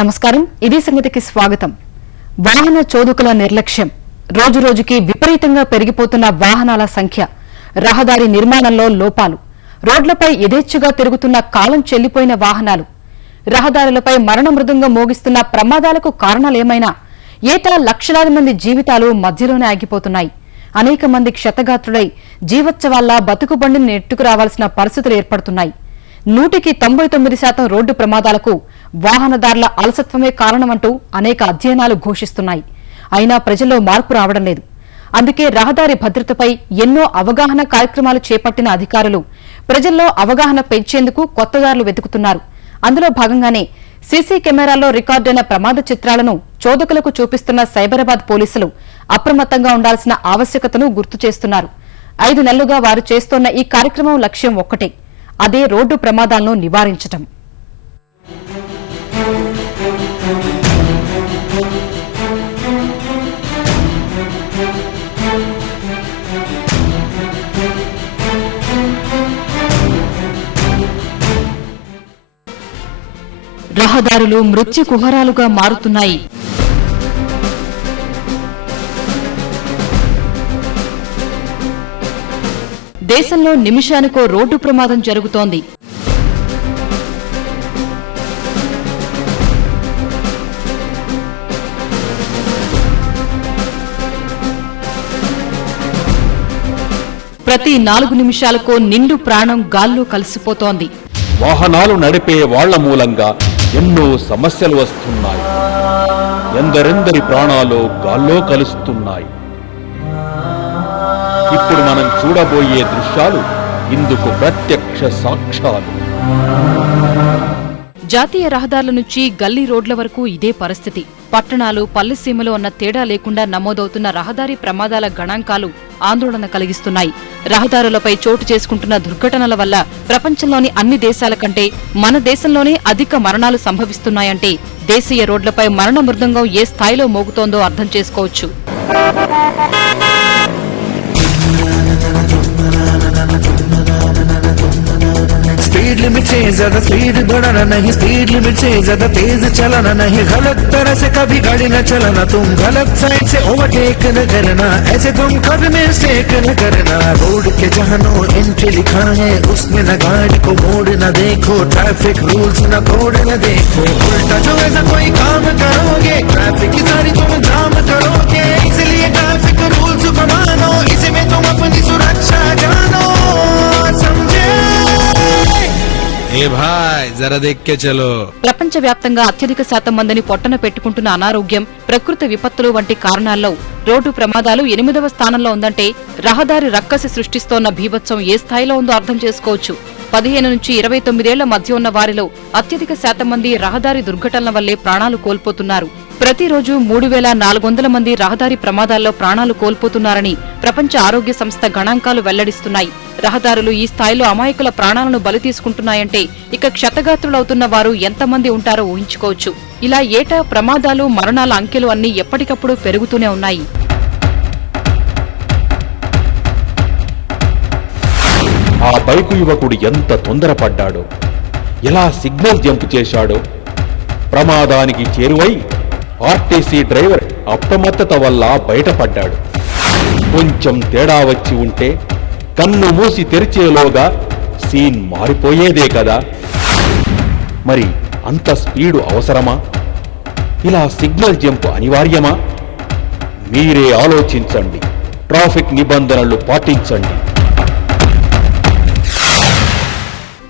నమస్కారం. ఇది సంగతికి స్వాగతం. వాహన చోదకుల నిర్లక్ష్యం, రోజురోజుకి విపరీతంగా పెరిగిపోతున్న వాహనాల సంఖ్య, రహదారి నిర్మాణంలో లోపాలు, రోడ్లపై యథేచ్ఛగా తిరుగుతున్న కాలం చెల్లిపోయిన వాహనాలు, రహదారులపై మరణ మృదంగా మోగిస్తున్న ప్రమాదాలకు కారణాలేమైనా ఏటా లక్షలాది మంది జీవితాలు మధ్యలోనే ఆగిపోతున్నాయి. అనేక మంది క్షతగాత్రులై జీవోత్సవాల్లా బతుకుబండిని నెట్టుకు రావాల్సిన పరిస్థితులు ఏర్పడుతున్నాయి. 99% రోడ్డు ప్రమాదాలకు వాహనదారుల అలసత్వమే కారణమంటూ అనేక అధ్యయనాలు ఘోషిస్తున్నాయి. అయినా ప్రజల్లో మార్పు రావడం లేదు. అందుకే రహదారి భద్రతపై ఎన్నో అవగాహన కార్యక్రమాలు చేపట్టిన అధికారులు ప్రజల్లో అవగాహన పెంచేందుకు కొత్త దారులు వెతుకుతున్నారు. అందులో భాగంగానే సీసీ కెమెరాల్లో రికార్డైన ప్రమాద చిత్రాలను చోదకులకు చూపిస్తున్న సైబరాబాద్ పోలీసులు అప్రమత్తంగా ఉండాల్సిన ఆవశ్యకతను గుర్తు చేస్తున్నారు. 5 నెలలుగా వారు చేస్తోన్న ఈ కార్యక్రమం లక్ష్యం ఒక్కటే, అదే రోడ్డు ప్రమాదాలను నివారించటం. రహదారులు మృత్యు కుహరాలుగా మారుతున్నాయి. దేశంలో నిమిషానికో రోడ్డు ప్రమాదం జరుగుతోంది. ప్రతి 4 నిమిషాలకో నిండు ప్రాణం గాల్లో కలిసిపోతోంది. వాహనాలు నడిపే వాళ్ల మూలంగా ఎన్నో సమస్యలు వస్తున్నాయి. ఎందరెందరి ప్రాణాలు గాల్లో కలుస్తున్నాయి. ఇప్పుడు మనం చూడబోయే దృశ్యాలు ఇందుకు ప్రత్యక్ష సాక్ష్యాలు. జాతీయ రహదారుల నుంచి గల్లీ రోడ్ల వరకు ఇదే పరిస్థితి. పట్టణాలు పల్లెసీమలో అన్న తేడా లేకుండా నమోదవుతున్న రహదారి ప్రమాదాల గణాంకాలు ఆందోళన కలిగిస్తున్నాయి. రహదారులపై చోటు చేసుకుంటున్న దుర్ఘటనల వల్ల ప్రపంచంలోని అన్ని దేశాల కంటే మన దేశంలోనే అధిక మరణాలు సంభవిస్తున్నాయంటే దేశీయ రోడ్లపై మరణ మృదంగం ఏ స్థాయిలో మోగుతోందో అర్థం చేసుకోవచ్చు. स्पीड लिमिट से ज्यादा स्पीड बढ़ाना नहीं, स्पीड लिमिट से ज्यादा तेज चलाना नहीं, गलत तरह से कभी गाड़ी न चलाना, तुम गलत साइड से ओवरटेक न करना, ऐसे तुम कभी मिस्टेक न करना। रोड के जहाँ नो एंट्री लिखा है उसमें न गाड़ी को मोड़ न देखो, ट्रैफिक रूल्स न तोड़ न देखो, उल्टा जो ऐसा कोई काम करोगे ट्रैफिक की सारी तुम जाम करोगे, इसलिए ट्रैफिक रूल्स को मानो, इसमें तुम अपनी सुरक्षा जानो, समझे? ఏ భాయ్ జరా దేఖ్కే చలో. ప్రపంచవ్యాప్తంగా అత్యధిక శాతం మందిని పొట్టన పెట్టుకుంటున్న అనారోగ్యం, ప్రకృతి విపత్తులు వంటి కారణాల్లో రోడ్డు ప్రమాదాలు 8వ స్థానంలో ఉందంటే రహదారి రక్కసి సృష్టిస్తోన్న బీభత్సం ఏ స్థాయిలో ఉందో అర్థం చేసుకోవచ్చు. 15 నుంచి 29 ఏళ్ల మధ్య ఉన్న వారిలో అత్యధిక శాతం మంది రహదారి దుర్ఘటనల వల్లే ప్రాణాలు కోల్పోతున్నారు. ప్రతిరోజు 3400 మంది రహదారి ప్రమాదాల్లో ప్రాణాలు కోల్పోతున్నారని ప్రపంచ ఆరోగ్య సంస్థ గణాంకాలు వెల్లడిస్తున్నాయి. రహదారులు ఈ స్థాయిలో అమాయకుల ప్రాణాలను బలి తీసుకుంటున్నాయంటే ఇక క్షతగాత్రులవుతున్న వారు ఎంతమంది ఉంటారో ఊహించుకోవచ్చు. ఇలా ఏటా ప్రమాదాలు, మరణాల అంకెలు అన్నీ ఎప్పటికప్పుడు పెరుగుతూనే ఉన్నాయి. ఆ బైకు యువకుడు ఎంత తొందరపడ్డాడో, ఎలా సిగ్నల్ జంప్ చేశాడో. ప్రమాదానికి చేరువై ఆర్టీసీ డ్రైవర్ అప్రమత్తత వల్ల బయటపడ్డాడు. కొంచెం తేడా వచ్చి ఉంటే కన్ను మూసి తెరిచేలోగా సీన్ మారిపోయేదే కదా. మరి అంత స్పీడు అవసరమా? ఇలా సిగ్నల్ జంప్ అనివార్యమా? మీరే ఆలోచించండి. ట్రాఫిక్ నిబంధనలు పాటించండి.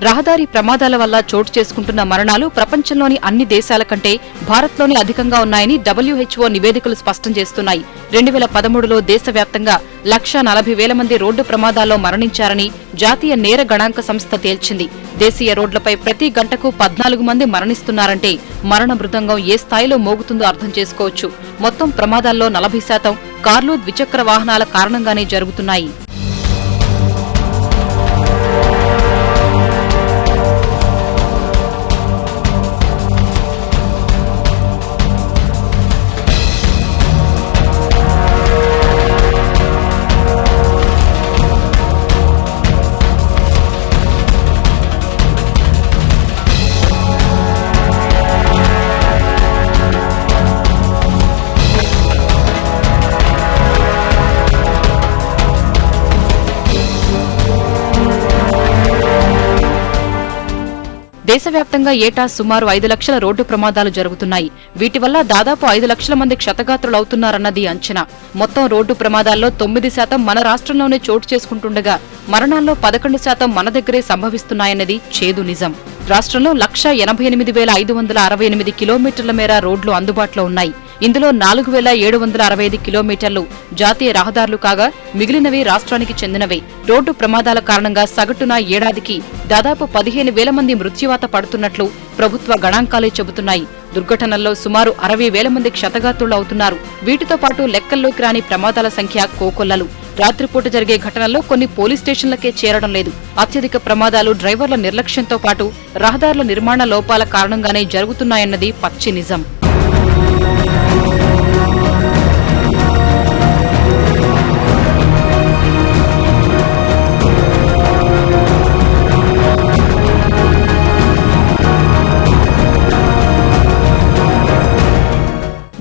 రహదారి ప్రమాదాల వల్ల చోటు చేసుకుంటున్న మరణాలు ప్రపంచంలోని అన్ని దేశాల కంటే భారత్లోనే అధికంగా ఉన్నాయని WHO నివేదికలు స్పష్టం చేస్తున్నాయి. 2013లో దేశవ్యాప్తంగా 1,40,000 మంది రోడ్డు ప్రమాదాల్లో మరణించారని జాతీయ నేర గణాంక సంస్థ తేల్చింది. దేశీయ రోడ్లపై ప్రతి గంటకు 14 మంది మరణిస్తున్నారంటే మరణ మృదంగం ఏ స్థాయిలో మోగుతుందో అర్థం చేసుకోవచ్చు. మొత్తం ప్రమాదాల్లో 40% కార్లు, ద్విచక్ర వాహనాల కారణంగానే జరుగుతున్నాయి. దేశవ్యాప్తంగా ఏటా సుమారు 5 లక్షల రోడ్డు ప్రమాదాలు జరుగుతున్నాయి. వీటి వల్ల దాదాపు 5 లక్షల మంది క్షతగాత్రులవుతున్నారన్నది అంచనా. మొత్తం రోడ్డు ప్రమాదాల్లో 9% మన రాష్ట్రంలోనే చోటు చేసుకుంటుండగా మరణాల్లో 11% మన దగ్గరే సంభవిస్తున్నాయన్నది చేదు నిజం. రాష్ట్రంలో 1,88,568 కిలోమీటర్ల మేర రోడ్లు అందుబాటులో ఉన్నాయి. ఇందులో 4,765 కిలోమీటర్లు జాతీయ రహదారులు కాగా మిగిలినవి రాష్ట్రానికి చెందినవే. రోడ్డు ప్రమాదాల కారణంగా సగటున ఏడాదికి దాదాపు 15,000 మంది మృత్యువాత పడుతున్నట్లు ప్రభుత్వ గణాంకాలే చెబుతున్నాయి. దుర్ఘటనల్లో సుమారు 60,000 మంది క్షతగాత్రులవుతున్నారు. వీటితో పాటు లెక్కల్లోకి రాని ప్రమాదాల సంఖ్య కోకొల్లలు. రాత్రిపూట జరిగే ఘటనల్లో కొన్ని పోలీస్ స్టేషన్లకే చేరడం లేదు. అత్యధిక ప్రమాదాలు డ్రైవర్ల నిర్లక్ష్యంతో పాటు రహదారుల నిర్మాణ లోపాల కారణంగానే జరుగుతున్నాయన్నది పచ్చి నిజం.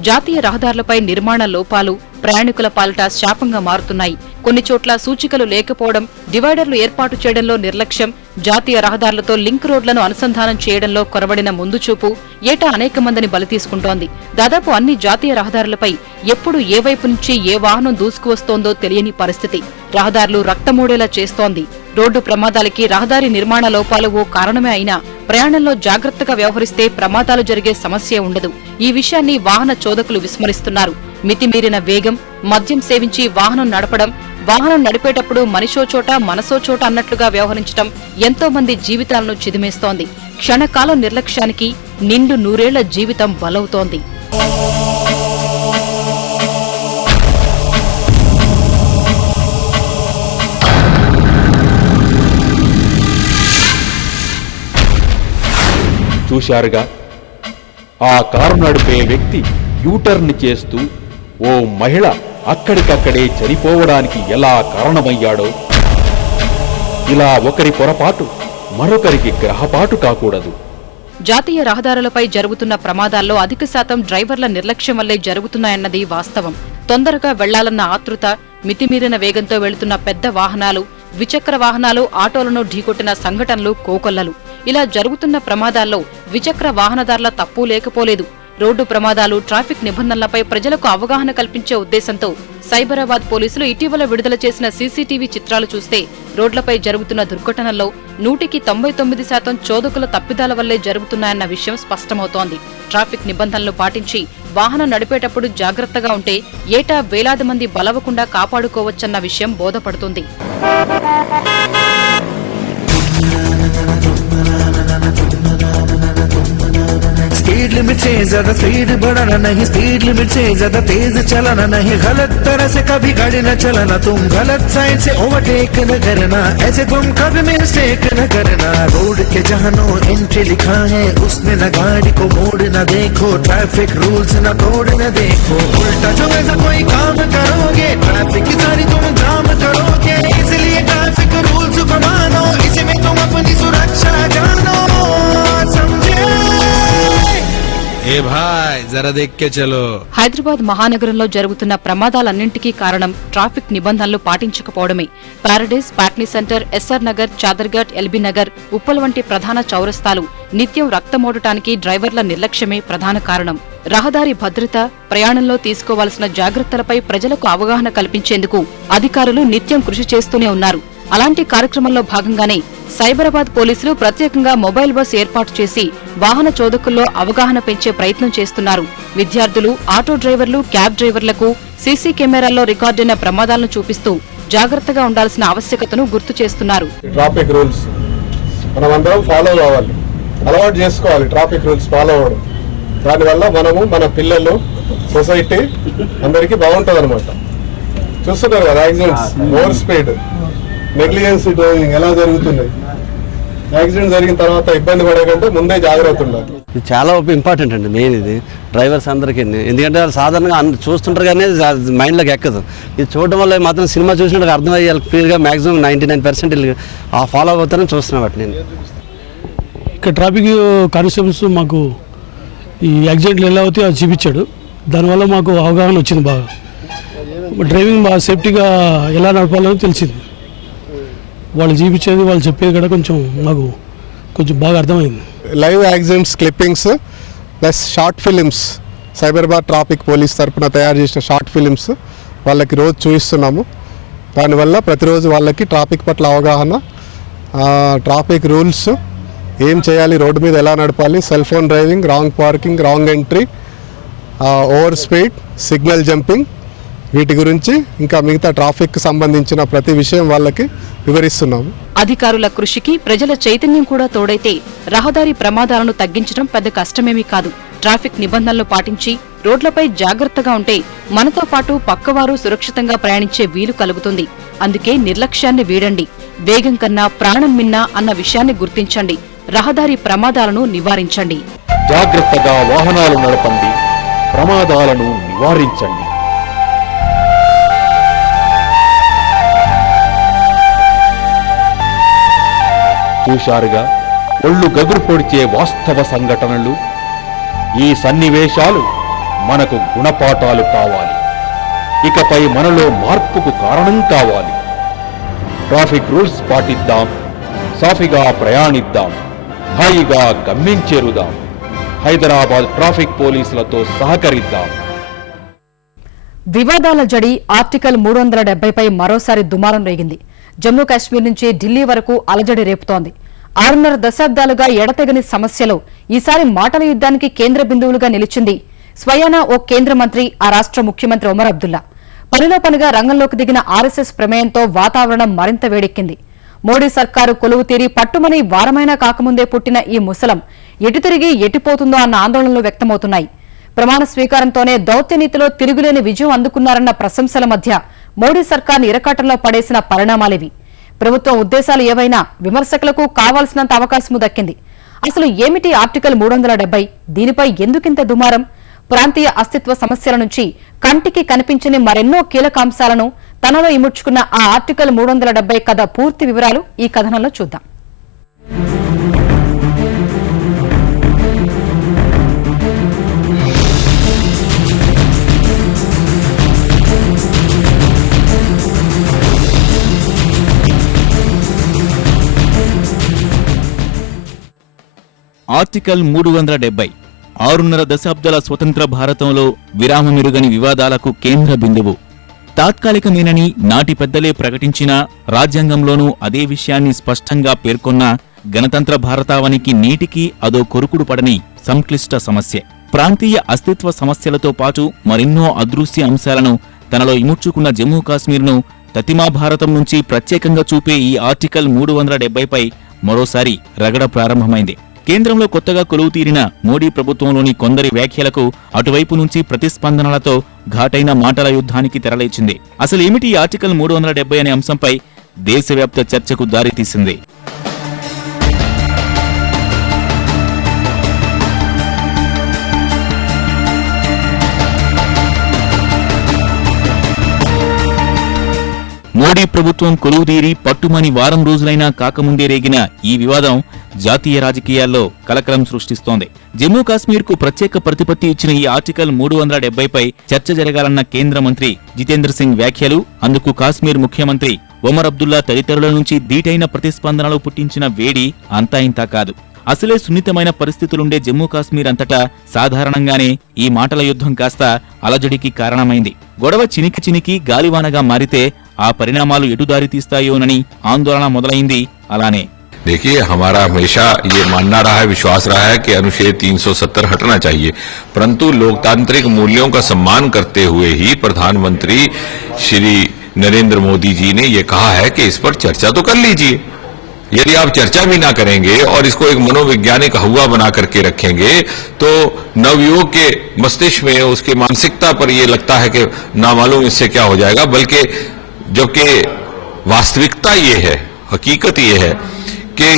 జాతీయ రహదారులపై నిర్మాణ లోపాలు ప్రయాణికుల పాలిట శాపంగా మారుతున్నాయి. కొన్ని చోట్ల సూచికలు లేకపోవడం, డివైడర్లు ఏర్పాటు చేయడంలో నిర్లక్ష్యం, జాతీయ రహదారులతో లింక్ రోడ్లను అనుసంధానం చేయడంలో కొరవడిన ముందుచూపు ఏటా అనేక మందిని బలి తీసుకుంటోంది. దాదాపు అన్ని జాతీయ రహదారులపై ఎప్పుడు ఏ వైపు నుంచి ఏ వాహనం దూసుకువస్తోందో తెలియని పరిస్థితి రహదారులు రక్తమూడేలా చేస్తోంది. రోడ్డు ప్రమాదాలకి రహదారి నిర్మాణ లోపాలు ఓ కారణమే అయినా ప్రయాణంలో జాగ్రత్తగా వ్యవహరిస్తే ప్రమాదాలు జరిగే సమస్య ఉండదు. ఈ విషయాన్ని వాహన చోదకులు విస్మరిస్తున్నారు. మితిమీరిన వేగం, మద్యం సేవించి వాహనం నడపడం, వాహనం నడిపేటప్పుడు మనిషో చోట మనసో చోట అన్నట్లుగా వ్యవహరించడం ఎంతో మంది జీవితాలను చిదిమేస్తోంది. క్షణకాలం నిర్లక్ష్యానికి నిండు 100 ఏళ్ల జీవితం బలవుతోంది. చూశారుగా, ఆ కారు నడిపే వ్యక్తి యూటర్న్ చేస్తూ ఓ మహిళ అక్కడికక్కడే చనిపోవడానికి ఎలా కారణమయ్యాడో. ఇలా ఒకరి పొరపాటు మరొకరికి గ్రహపాటు కాకూడదు. జాతీయ రహదారులపై జరుగుతున్న ప్రమాదాల్లో అధిక శాతం డ్రైవర్ల నిర్లక్ష్యం వల్లే జరుగుతున్నాయన్నది వాస్తవం. తొందరగా వెళ్లాలన్న ఆతృత, మితిమీరిన వేగంతో వెళుతున్న పెద్ద వాహనాలు, ద్విచక్ర వాహనాలు ఆటోలను ఢీకొట్టిన సంఘటనలు కోకొల్లలు. ఇలా జరుగుతున్న ప్రమాదాల్లో ద్విచక్ర వాహనదారుల తప్పు లేకపోలేదు. రోడ్డు ప్రమాదాలు, ట్రాఫిక్ నిబంధనలపై ప్రజలకు అవగాహన కల్పించే ఉద్దేశంతో సైబరాబాద్ పోలీసులు ఇటీవల విడుదల చేసిన సీసీటీవీ చిత్రాలు చూస్తే రోడ్లపై జరుగుతున్న దుర్ఘటనల్లో 99% చోదకుల తప్పిదాల వల్లే జరుగుతున్నాయన్న విషయం స్పష్టమవుతోంది. ట్రాఫిక్ నిబంధనలు పాటించి వాహనం నడిపేటప్పుడు జాగ్రత్తగా ఉంటే ఏటా వేలాది మంది బలవకుండా కాపాడుకోవచ్చన్న విషయం బోధపడుతుంది. स्पीड लिमिट से ज्यादा स्पीड बढ़ाना नहीं, स्पीड लिमिट से ज्यादा तेज चलाना नहीं, गलत तरह से कभी गाड़ी न चलाना, तुम गलत साइड से ओवरटेक न करना, ऐसे तुम कभी मिस्टेक न करना। रोड के जहाँ नो एंट्री लिखा है उसमें न गाड़ी को मोड़ न देखो, ट्रैफिक रूल्स न तोड़ न देखो, उल्टा जो ऐसा कोई काम करोगे ट्रैफिक की सारी तुम जाम करोगे, इसलिए ट्रैफिक रूल्स को मानो, इसी में तुम अपनी सुरक्षा जानो, समझे? ए भाई जरा देख के चलो। హైదరాబాద్ మహానగరంలో జరుగుతున్న ప్రమాదాలన్నింటికీ కారణం ట్రాఫిక్ నిబంధనలు పాటించకపోవడమే. పారడైజ్, పాట్నీ సెంటర్, ఎస్ఆర్ నగర్, చాదర్ఘాట్, ఎల్బీ నగర్, ఉప్పల్ వంటి ప్రధాన చౌరస్తాలు నిత్యం రక్తమోడటానికి డ్రైవర్ల నిర్లక్ష్యమే ప్రధాన కారణం. రహదారి భద్రత, ప్రయాణంలో తీసుకోవాల్సిన జాగ్రత్తలపై ప్రజలకు అవగాహన కల్పించేందుకు అధికారులు నిత్యం కృషి చేస్తూనే ఉన్నారు. అలాంటి కార్యక్రమంలో భాగంగానే సైబరాబాద్ పోలీసులు ప్రత్యేకంగా మొబైల్ బస్ ఏర్పాటు చేసి వాహన చోదకుల్లో అవగాహన పెంచే ప్రయత్నం చేస్తున్నారు. విద్యార్థులు, ఆటో డ్రైవర్లు, క్యాబ్ డ్రైవర్లకు సీసీ కెమెరాల్లో రికార్డైన ప్రమాదాలను చూపిస్తూ జాగ్రత్తగా ఉండాల్సిన ఆవశ్యకతను గుర్తు చేస్తున్నారు. ట్రాఫిక్ రూల్స్ మనమందరం ఫాలో కావాలి, అలవాటు చేసుకోవాలి ట్రాఫిక్ రూల్స్ ఫాలో అవ్వడం. దానివల్ల మనము, మన పిల్లలు, సొసైటీ అందరికీ బాగుంటుంది అనమాట. చూస్తున్నారు కదా accidents, over speed, negligence driving ఎలా జరుగుతున్నాయి. యాక్సిడెంట్ జరిగిన తర్వాత ఇబ్బంది పడకంటే ముందే జాగ్రత్త ఉండాలి. ఇది చాలా ఇంపార్టెంట్ అండి. మెయిన్ ఇది డ్రైవర్స్ అందరికీ, ఎందుకంటే వాళ్ళు సాధారణంగా చూస్తుంటారు కానీ మైండ్లోకి ఎక్కదు. ఇది చూడడం వల్ల మాత్రం సినిమా చూసినట్టు అర్థమయ్యాలి క్లియర్గా. మ్యాక్సిమం 99% ఆ ఫాలో అవుతారని చూస్తున్నాను వాటి. నేను ఇక్కడ ట్రాఫిక్ కానిస్టేబుల్స్ మాకు ఈ యాక్సిడెంట్లు ఎలా అవుతాయో అది చూపించాడు. దానివల్ల మాకు అవగాహన వచ్చింది. బాగా డ్రైవింగ్ బాగా సేఫ్టీగా ఎలా నడపాలని తెలిసింది. వాళ్ళు చూపించేది, వాళ్ళు చెప్పేది కూడా కొంచెం మాకు కొంచెం బాగా అర్థమైంది. Live accidents clippings plus short films Cyberabad traffic police తరఫున తయారు చేసిన షార్ట్ ఫిలిమ్స్ వాళ్ళకి రోజు చూపిస్తున్నాము. దానివల్ల ప్రతిరోజు వాళ్ళకి ట్రాఫిక్ పట్ల అవగాహన, ట్రాఫిక్ రూల్స్, ఏం చేయాలి, రోడ్డు మీద ఎలా నడపాలి, cell phone driving, wrong parking, wrong entry, over speed, signal jumping, వీటి గురించి ఇంకా మిగతా ట్రాఫిక్ సంబంధించిన ప్రతి విషయం వాళ్ళకి వివరిస్తున్నాము. అధికారుల కృషికి ప్రజల చైతన్యం కూడా తోడైతే రహదారి ప్రమాదాలను తగ్గించడం పెద్ద కష్టమేమీ కాదు. ట్రాఫిక్ నిబంధనలు పాటించి రోడ్లపై జాగ్రత్తగా ఉంటే మనతో పాటు పక్కవారు సురక్షితంగా ప్రయాణించే వీలు కలుగుతుంది. అందుకే నిర్లక్ష్యాన్ని వీడండి. వేగం కన్నా ప్రాణం మిన్నా అన్న విషయాన్ని గుర్తించండి. రహదారి ప్రమాదాలను నివారించండి. జాగ్రత్తగా వాహనాలు నడపండి, ప్రమాదాలను నివారించండి. చూశారుగా ఒళ్ళు గగురు పొడిచే వాస్తవ సంఘటనలు. ఈ సన్నివేశాలు మనకు గుణపాఠాలు కావాలి. ఇకపై మనలో మార్పుకు కారణం కావాలి. ట్రాఫిక్ రూల్స్ పాటిద్దాం, సాఫీగా ప్రయాణిద్దాం, హాయిగా గమ్యం చేరుదాం. హైదరాబాద్ ట్రాఫిక్ పోలీసులతో సహకరిద్దాం. వివాదాల జడి ఆర్టికల్ 370పై మరోసారి దుమారం రేగింది. జమ్మూ కాశ్మీర్ నుంచి ఢిల్లీ వరకు అలజడి రేపుతోంది. 6.5 దశాబ్దాలుగా ఎడతెగని సమస్యలో ఈసారి మాటల యుద్ధానికి కేంద్ర బిందువులుగా నిలిచింది స్వయానా ఓ కేంద్ర మంత్రి, ఆ రాష్ట్ర ముఖ్యమంత్రి ఒమర్ అబ్దుల్లా. పనిలో పనిగా రంగంలోకి దిగిన ఆర్ఎస్ఎస్ ప్రమేయంతో వాతావరణం మరింత వేడెక్కింది. మోడీ సర్కారు కొలువు తీరి పట్టుమని వారమైనా కాకముందే పుట్టిన ఈ ముసలం ఎటు తిరిగి ఎటుపోతుందో అన్న ఆందోళనలు వ్యక్తమవుతున్నాయి. ప్రమాణ స్వీకారంతోనే దౌత్యనీతిలో తిరుగులేని విజయం అందుకున్నారన్న ప్రశంసల మధ్య మోడీ సర్కార్ని ఇరకాటంలో పడేసిన పరిణామాలివి. ప్రభుత్వం ఉద్దేశాలు ఏవైనా విమర్శకులకు కావాల్సినంత అవకాశము దక్కింది. అసలు ఏమిటి ఆర్టికల్ 370? దీనిపై ఎందుకింత దుమారం? ప్రాంతీయ అస్తిత్వ సమస్యల నుంచి కంటికి కనిపించని మరెన్నో కీలక అంశాలను తనలో ఇముడ్చుకున్న ఆ ఆర్టికల్ 370 కథ పూర్తి వివరాలు ఈ కథనంలో చూద్దాం. ఆర్టికల్ 370 6.5 దశాబ్దాల స్వతంత్ర భారతంలో విరామమిరుగని వివాదాలకు కేంద్ర బిందువు. తాత్కాలికమేనని నాటి పెద్దలే ప్రకటించినా రాజ్యాంగంలోనూ అదే విషయాన్ని స్పష్టంగా పేర్కొన్న గణతంత్ర భారతావనికి నేటికీ అదో కొరుకుడు పడని సంక్లిష్ట సమస్య. ప్రాంతీయ అస్తిత్వ సమస్యలతో పాటు మరెన్నో అదృశ్య అంశాలను తనలో ఇముడ్చుకున్న జమ్మూ కాశ్మీర్ను తతిమా భారతం నుంచి ప్రత్యేకంగా చూపే ఈ ఆర్టికల్ 370పై మరోసారి రగడ ప్రారంభమైంది. కేంద్రంలో కొత్తగా కొలువు తీరిన మోడీ ప్రభుత్వంలోని కొందరి వ్యాఖ్యలకు అటువైపు నుంచి ప్రతిస్పందనలతో ఘాటైన మాటల యుద్ధానికి తెరలేచింది. అసలేమిటి ఈ ఆర్టికల్ 370 అనే అంశంపై దేశవ్యాప్త చర్చకు దారితీసింది. మోడీ ప్రభుత్వం కొలువుదీరి పట్టుమని వారం రోజులైనా కాకముందే రేగిన ఈ వివాదం జాతీయ రాజకీయాల్లో కలకలం సృష్టిస్తోంది. జమ్మూ కాశ్మీర్కు ప్రత్యేక ప్రతిపత్తి ఇచ్చిన ఈ ఆర్టికల్ 370పై చర్చ జరగాలన్న కేంద్ర మంత్రి జితేంద్ర సింగ్ వ్యాఖ్యలు, అందుకు కాశ్మీర్ ముఖ్యమంత్రి ఒమర్ అబ్దుల్లా తదితరుల నుంచి ధీటైన ప్రతిస్పందనలు పుట్టించిన వేడి అంతా ఇంతా కాదు. అసలే సున్నితమైన పరిస్థితులుండే జమ్మూ కాశ్మీర్ అంతటా సాధారణంగానే ఈ మాటల యుద్ధం కాస్త అలజడికి కారణమైంది. గొడవ చినికి చినికి గాలివానగా మారితే ఆ పరిణామాలు ఎటు దారి తీస్తాయోనని ఆందోళన మొదలైంది. అలానే देखिए, हमारा हमेशा ये मानना रहा है, विश्वास रहा है कि अनुच्छेद 370 हटना चाहिए, परंतु लोकतांत्रिक मूल्यों का सम्मान करते हुए ही प्रधानमंत्री श्री नरेंद्र मोदी जी ने ये कहा है कि इस पर चर्चा तो कर लीजिए। यदि आप चर्चा भी ना करेंगे और इसको एक मनोवैज्ञानिक हवा बना करके रखेंगे तो नवयुवक के मस्तिष्क में, उसकी मानसिकता पर यह लगता है कि नामालूम इससे क्या हो जाएगा, बल्कि जबकि वास्तविकता ये है, हकीकत ये है कि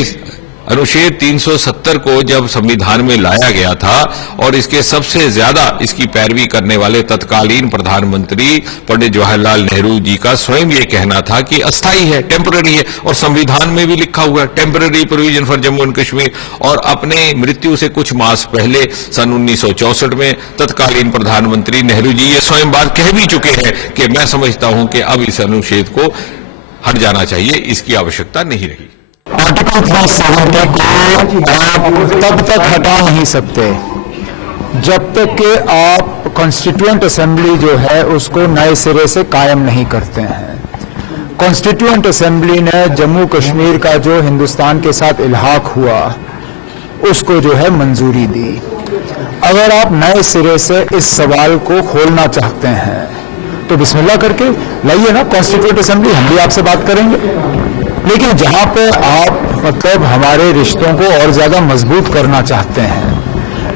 अनुच्छेद 370 को जब संविधान में लाया गया था और इसके सबसे ज्यादा इसकी पैरवी करने वाले तत्कालीन प्रधानमंत्री पंडित जवाहरलाल नेहरू जी का स्वयं ये कहना था कि अस्थायी है, टेम्पररी है, और संविधान में भी लिखा हुआ है temporary provision for Jammu and Kashmir. और अपने मृत्यु से कुछ मास पहले सन 1964 में तत्कालीन प्रधानमंत्री नेहरू जी ये स्वयं बात कह भी चुके हैं कि मैं समझता हूं कि अब इस अनुच्छेद को हट जाना चाहिए, इसकी आवश्यकता नहीं रही। आर्टिकल 370 को आप तब तक हटा नहीं सकते जब तक कि आप कॉन्स्टिट्यूएंट असेंबली जो है उसको नए सिरे से कायम नहीं करते हैं। कॉन्स्टिट्यूएंट असेंबली ने जम्मू कश्मीर का जो हिंदुस्तान के साथ इल्हाक हुआ उसको जो है मंजूरी दी। अगर आप नए सिरे से इस सवाल को खोलना चाहते हैं तो बिस्मिल्लाह करके लाइए ना कॉन्स्टिट्यूएंट असेंबली, हम भी आपसे बात करेंगे। लेकिन जहां पे आप मतलब हमारे रिश्तों को और ज्यादा मजबूत करना चाहते हैं,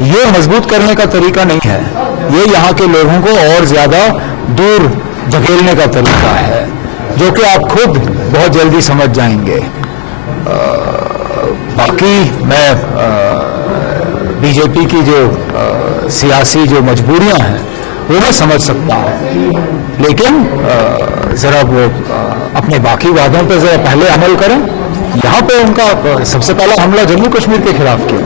ये मजबूत करने का तरीका नहीं है, ये यहाँ के लोगों को और ज्यादा दूर धकेलने का तरीका है, जो कि आप खुद बहुत जल्दी समझ जाएंगे। बाकी मैं बीजेपी की जो सियासी जो मजबूरियां हैं वो मैं समझ सकता हूँ, लेकिन जरा वो अपने बाकी वादों पर जरा पहले अमल करें। यहाँ पे उनका सबसे पहला हमला जम्मू कश्मीर के खिलाफ किया।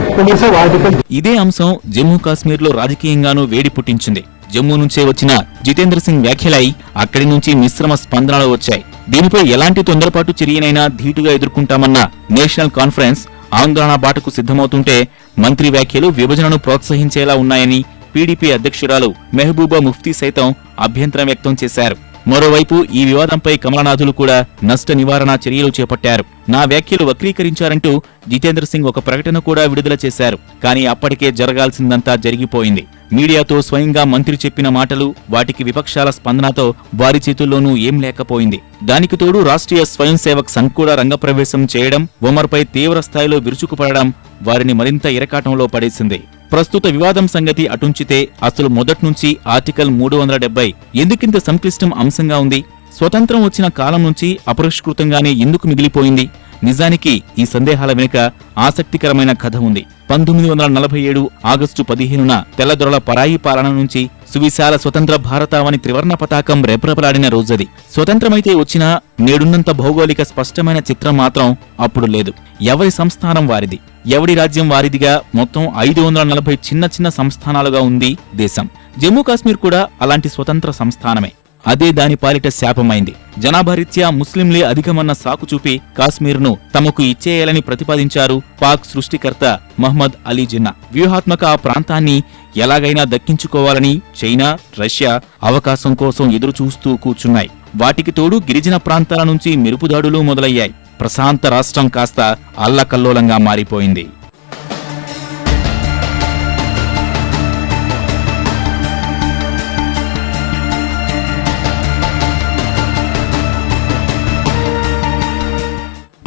ఇదే అంశం జమ్మూ కాశ్మీర్లో రాజకీయంగానూ వేడి పుట్టించింది. జమ్మూ నుంచే వచ్చిన జితేంద్ర సింగ్ వ్యాఖ్యలై అక్కడి నుంచి మిశ్రమ స్పందనలు వచ్చాయి. దీనిపై ఎలాంటి తొందరపాటు చర్యనైనా ధీటుగా ఎదుర్కొంటామన్న నేషనల్ కాన్ఫరెన్స్ ఆందోళన బాటకు సిద్ధమవుతుంటే మంత్రి వ్యాఖ్యలు విభజనను ప్రోత్సహించేలా ఉన్నాయని పీడీపీ అధ్యక్షురాలు మెహబూబా ముఫ్తీ సైతం అభ్యంతరం వ్యక్తం చేశారు. మరోవైపు ఈ వివాదంపై కమలనాథులు కూడా నష్ట నివారణ చర్యలు చేపట్టారు. నా వ్యాఖ్యలు వక్రీకరించారంటూ జితేంద్ర సింగ్ ఒక ప్రకటన కూడా విడుదల చేశారు. కానీ అప్పటికే జరగాల్సిందంతా జరిగిపోయింది. మీడియాతో స్వయంగా మంత్రి చెప్పిన మాటలు, వాటికి విపక్షాల స్పందనతో వారి చేతుల్లోనూ ఏం లేకపోయింది. దానికి తోడు రాష్ట్రీయ స్వయం సేవక్ సంఘ్ కూడా రంగప్రవేశం చేయడం, ఒమర్పై తీవ్ర స్థాయిలో విరుచుకుపడడం వారిని మరింత ఇరకాటంలో పడేసింది. ప్రస్తుత వివాదం సంగతి అటుంచితే అసలు మొదట్నుంచి ఆర్టికల్ 370 ఎందుకింత సంక్లిష్టం అంశంగా ఉంది? స్వతంత్రం వచ్చిన కాలం నుంచి అపరిష్కృతంగానే ఎందుకు మిగిలిపోయింది? నిజానికి ఈ సందేహాల వెనుక ఆసక్తికరమైన కథ ఉంది. 1947 ఆగస్టు 15న తెల్లదొరల పరాయి పాలన నుంచి సువిశాల స్వతంత్ర భారతావని త్రివర్ణ పతాకం రెపరెపలాడిన రోజది. స్వతంత్రమైతే వచ్చినా నేడున్నంత భౌగోళిక స్పష్టమైన చిత్రం మాత్రం అప్పుడు లేదు. ఎవరి సంస్థానం వారిది, ఎవడి రాజ్యం వారిదిగా మొత్తం 540 చిన్న చిన్న సంస్థానాలుగా ఉంది దేశం. జమ్మూ కాశ్మీర్ కూడా అలాంటి స్వతంత్ర సంస్థానమే. అదే దాని పాలిట శాపమైంది. జనాభారీత్యా ముస్లింలే అధికమన్న సాకు చూపి కాశ్మీర్ను తమకు ఇచ్చేయాలని ప్రతిపాదించారు పాక్ సృష్టికర్త మహ్మద్ అలీ జిన్నా. వ్యూహాత్మక ఆ ప్రాంతాన్ని ఎలాగైనా దక్కించుకోవాలని చైనా, రష్యా అవకాశం కోసం ఎదురుచూస్తూ కూర్చున్నాయి. వాటికి తోడు గిరిజన ప్రాంతాల నుంచి మెరుపుదాడులు మొదలయ్యాయి. ప్రశాంత రాష్ట్రం కాస్త అల్లకల్లోలంగా మారిపోయింది.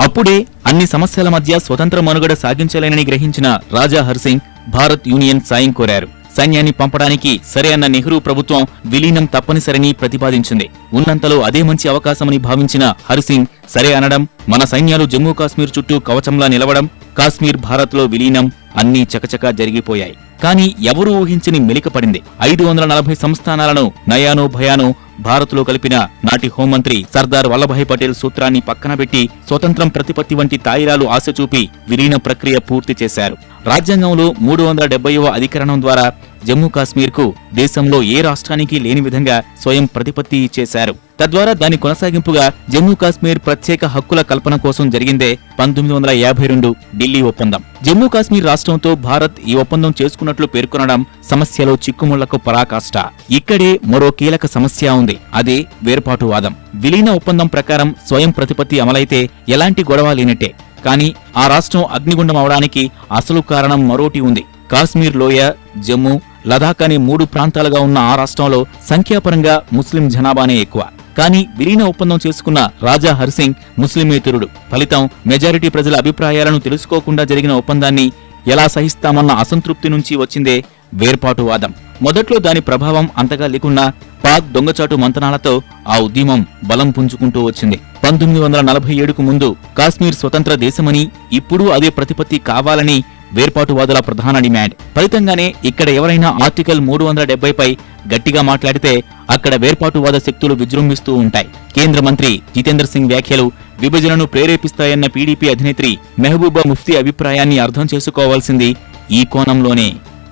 అప్పుడే అన్ని సమస్యల మధ్య స్వతంత్ర మనుగడ సాగించలేనని గ్రహించిన రాజా హర్సింగ్ భారత్ యూనియన్ సాయం కోరారు. సైన్యాన్ని పంపడానికి సరే అన్న నెహ్రూ ప్రభుత్వం విలీనం తప్పనిసరిని ప్రతిపాదించింది. ఉన్నంతలో అదే మంచి అవకాశమని భావించిన హర్సింగ్ సరే అనడం, మన సైన్యాలు జమ్మూ కాశ్మీర్ చుట్టూ కవచంలా నిలవడం, కాశ్మీర్ భారత్లో విలీనం అన్నీ చకచకా జరిగిపోయాయి. కానీ ఎవరూ ఊహించని మెలికపడింది. 540 సంస్థానాలను నయానో భయానో భారత్లో కలిపిన నాటి హోంమంత్రి సర్దార్ వల్లభాయ్ పటేల్ సూత్రాన్ని పక్కనబెట్టి స్వతంత్రం ప్రతిపత్తి వంటి తాయిలాలు ఆశ చూపి విలీన ప్రక్రియ పూర్తి చేశారు. రాజ్యాంగంలో 370వ అధికరణం ద్వారా జమ్మూ కాశ్మీర్కు దేశంలో ఏ రాష్ట్రానికి లేని విధంగా స్వయం ప్రతిపత్తి ఇచ్చేశారు. తద్వారా దాని కొనసాగింపుగా జమ్మూ కాశ్మీర్ ప్రత్యేక హక్కుల కల్పన కోసం జరిగిందే 1952 ఢిల్లీ ఒప్పందం. జమ్మూ కాశ్మీర్ రాష్ట్రంతో భారత్ ఈ ఒప్పందం చేసుకున్నట్లు పేర్కొనడం సమస్యలో చిక్కుముళ్లకు పరాకాష్ట. ఇక్కడే మరో కీలక సమస్య ఉంది. అదే వేర్పాటువాదం. విలీన ఒప్పందం ప్రకారం స్వయం ప్రతిపత్తి అమలైతే ఎలాంటి గొడవ లేనట్టే. కానీ ఆ రాష్ట్రం అగ్నిగుండం అవడానికి అసలు కారణం మరోటి ఉంది. కాశ్మీర్ లోయ, జమ్మూ, లదాఖ్ అనే 3 ప్రాంతాలుగా ఉన్న ఆ రాష్ట్రంలో సంఖ్యాపరంగా ముస్లిం జనాభానే ఎక్కువ. కానీ విలీన ఒప్పందం చేసుకున్న రాజా హర్సింగ్ ముస్లిమేతరుడు. ఫలితం మెజారిటీ ప్రజల అభిప్రాయాలను తెలుసుకోకుండా జరిగిన ఒప్పందాన్ని ఎలా సహిస్తామన్న అసంతృప్తి నుంచి వచ్చిందే వేర్పాటువాదం. మొదట్లో దాని ప్రభావం అంతగా లేకున్నా పాక్ దొంగచాటు మంతనాలతో ఆ ఉద్యమం బలం పుంజుకుంటూ వచ్చింది. 1947కు ముందు కాశ్మీర్ స్వతంత్ర దేశమని, ఇప్పుడు అదే ప్రతిపత్తి కావాలని వేర్పాటువాదుల ప్రధాన డిమాండ్. ఫలితంగానే ఇక్కడ ఎవరైనా ఆర్టికల్ 370పై గట్టిగా మాట్లాడితే అక్కడ వేర్పాటువాద శక్తులు విజృంభిస్తూ ఉంటాయి. కేంద్ర మంత్రి జితేంద్ర సింగ్ వ్యాఖ్యలు విభజనను ప్రేరేపిస్తాయన్న పీడీపీ అధినేత్రి మెహబూబా ముఫ్తీ అభిప్రాయాన్ని అర్థం చేసుకోవాల్సింది ఈ కోణంలోనే.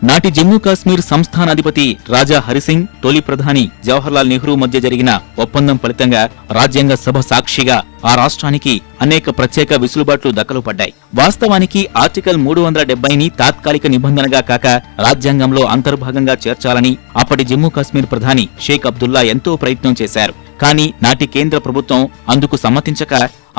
నాటి జమ్మూ కాశ్మీర్ సంస్థానాధిపతి రాజా హరిసింగ్, తొలి ప్రధాని జవహర్లాల్ నెహ్రూ మధ్య జరిగిన ఒప్పందం ఫలితంగా రాజ్యాంగ సభ సాక్షిగా ఆ రాష్ట్రానికి అనేక ప్రత్యేక వెసులుబాట్లు దక్కలు పడ్డాయి. వాస్తవానికి ఆర్టికల్ 370ని తాత్కాలిక నిబంధనగా కాక రాజ్యాంగంలో అంతర్భాగంగా చేర్చాలని అప్పటి జమ్మూ కాశ్మీర్ ప్రధాని షేక్ అబ్దుల్లా ఎంతో ప్రయత్నం చేశారు. కానీ నాటి కేంద్ర ప్రభుత్వం అందుకు సమ్మతించక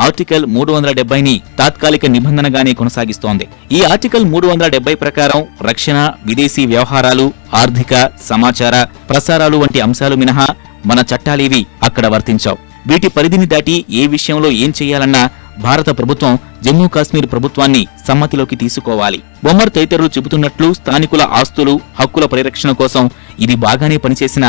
ఆర్టికల్ 370ని తాత్కాలిక నిబంధనగానే కొనసాగిస్తోంది. ఈ ఆర్టికల్ 370 ప్రకారం రక్షణ, విదేశీ వ్యవహారాలు, ఆర్థిక, సమాచార, ప్రసారాలు వంటి అంశాలు మినహా మన చట్టాలేవి అక్కడ వర్తించావు. వీటి పరిధిని దాటి ఏ విషయంలో ఏం చేయాలన్నా భారత ప్రభుత్వం జమ్మూ కాశ్మీర్ ప్రభుత్వాన్ని సమ్మతిలోకి తీసుకోవాలి. బొమ్మర్ తదితరులు చెబుతున్నట్లు స్థానికుల ఆస్తులు, హక్కుల పరిరక్షణ కోసం ఇది బాగానే పనిచేసిన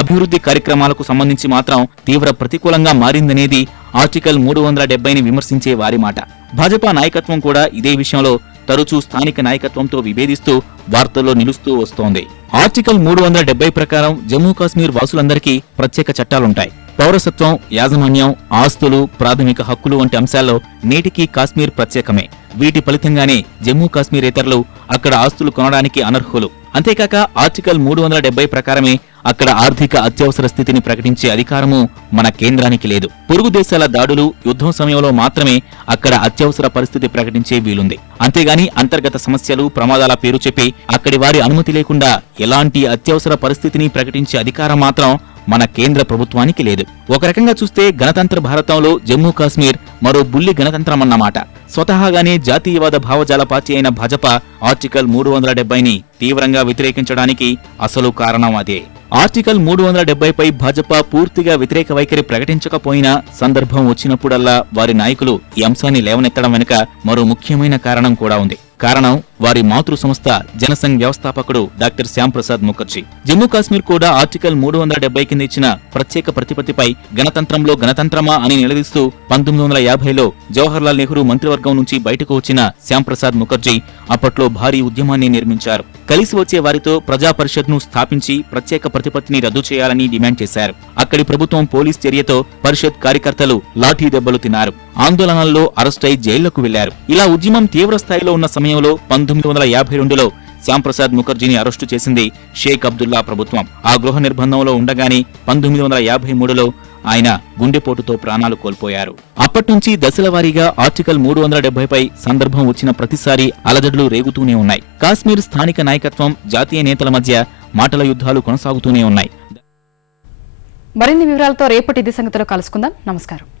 అభివృద్ధి కార్యక్రమాలకు సంబంధించి మాత్రం తీవ్ర ప్రతికూలంగా మారిందనేది ఆర్టికల్ 370ని విమర్శించే వారి మాట. భాజపా నాయకత్వం కూడా ఇదే విషయంలో తరచూ స్థానిక నాయకత్వంతో విభేదిస్తూ వార్తల్లో నిలుస్తూ వస్తోంది. ఆర్టికల్ 370 ప్రకారం జమ్మూ కాశ్మీర్ వాసులందరికీ ప్రత్యేక చట్టాలుంటాయి. పౌరసత్వం, యాజమాన్యం, ఆస్తులు, ప్రాథమిక హక్కులు వంటి అంశాల్లో నేటికీ కాశ్మీర్ ప్రత్యేకమే. వీటి ఫలితంగానే జమ్మూ కాశ్మీరేతరులు అక్కడ ఆస్తులు కొనడానికి అనర్హులు. అంతేకాక ఆర్టికల్ 370 ప్రకారమే అక్కడ ఆర్థిక అత్యవసర స్థితిని ప్రకటించే అధికారము మన కేంద్రానికి లేదు. పొరుగు దేశాల దాడులు, యుద్ధం సమయంలో మాత్రమే అక్కడ అత్యవసర పరిస్థితి ప్రకటించే వీలుంది. అంతేగాని అంతర్గత సమస్యలు, ప్రమాదాల పేరు చెప్పి అక్కడి వారి అనుమతి లేకుండా ఎలాంటి అత్యవసర పరిస్థితిని ప్రకటించే అధికారం మాత్రం మన కేంద్ర ప్రభుత్వానికి లేదు. ఒక రకంగా చూస్తే గణతంత్ర భారతంలో జమ్మూ కాశ్మీర్ మరో బుల్లి గణతంత్రమన్నమాట. స్వతహాగానే జాతీయవాద భావజాల పార్టీ అయిన భాజపా ఆర్టికల్ 370ని తీవ్రంగా వ్యతిరేకించడానికి అసలు కారణం అదే. ఆర్టికల్ 370పై భాజపా పూర్తిగా వ్యతిరేక వైఖరి ప్రకటించకపోయినా సందర్భం వచ్చినప్పుడల్లా వారి నాయకులు ఈ అంశాన్ని లేవనెత్తడం వెనుక మరో ముఖ్యమైన కారణం కూడా ఉంది. కారణం వారి మాతృ సంస్థ జనసంఘ్ వ్యవస్థాపకుడు డాక్టర్ శ్యామ్ ప్రసాద్ ముఖర్జీ. జమ్మూ కాశ్మీర్ కూడా ఆర్టికల్ 370 కింద ఇచ్చిన ప్రత్యేక ప్రతిపత్తిపై గణతంత్రంలో గణతంత్రమా అని నిలదీస్తూ 1950లో జవహర్లాల్ నెహ్రూ మంత్రివర్గం నుంచి బయటకు వచ్చిన శ్యామ్ ప్రసాద్ ముఖర్జీ అప్పట్లో భారీ ఉద్యమాన్ని నిర్మించారు. కలిసి వచ్చే వారితో ప్రజా పరిషత్ను స్థాపించి ప్రత్యేక ప్రతిపత్తిని రద్దు చేయాలని డిమాండ్ చేశారు. అక్కడి ప్రభుత్వం పోలీస్ చర్యతో పరిషత్ కార్యకర్తలు లాఠీ దెబ్బలు తిన్నారు. ఆందోళనల్లో అరెస్టై జైళ్లకు వెళ్లారు. ఇలా ఉద్యమం తీవ్ర స్థాయిలో ఉన్న సమయంలో 1952లో శ్యామ్ ప్రసాద్ ముఖర్జీని అరెస్టు చేసింది షేక్ అబ్దుల్లా ప్రభుత్వం. ఆ గృహ నిర్బంధంలో ఉండగానే 1953లో ఆయన గుండెపోటుతో ప్రాణాలు కోల్పోయారు. అప్పట్నుంచి దశలవారీగా ఆర్టికల్ 370పై సందర్భం వచ్చిన ప్రతిసారి అలజడులు రేగుతూనే ఉన్నాయి. కాశ్మీర్ స్థానిక నాయకత్వం, జాతీయ నేతల మధ్య మాటల యుద్ధాలు కొనసాగుతూనే ఉన్నాయి. మరిన్ని వివరాలతో రేపటి ఇది సంగతిలో కలుసుకుందాం. నమస్కారం.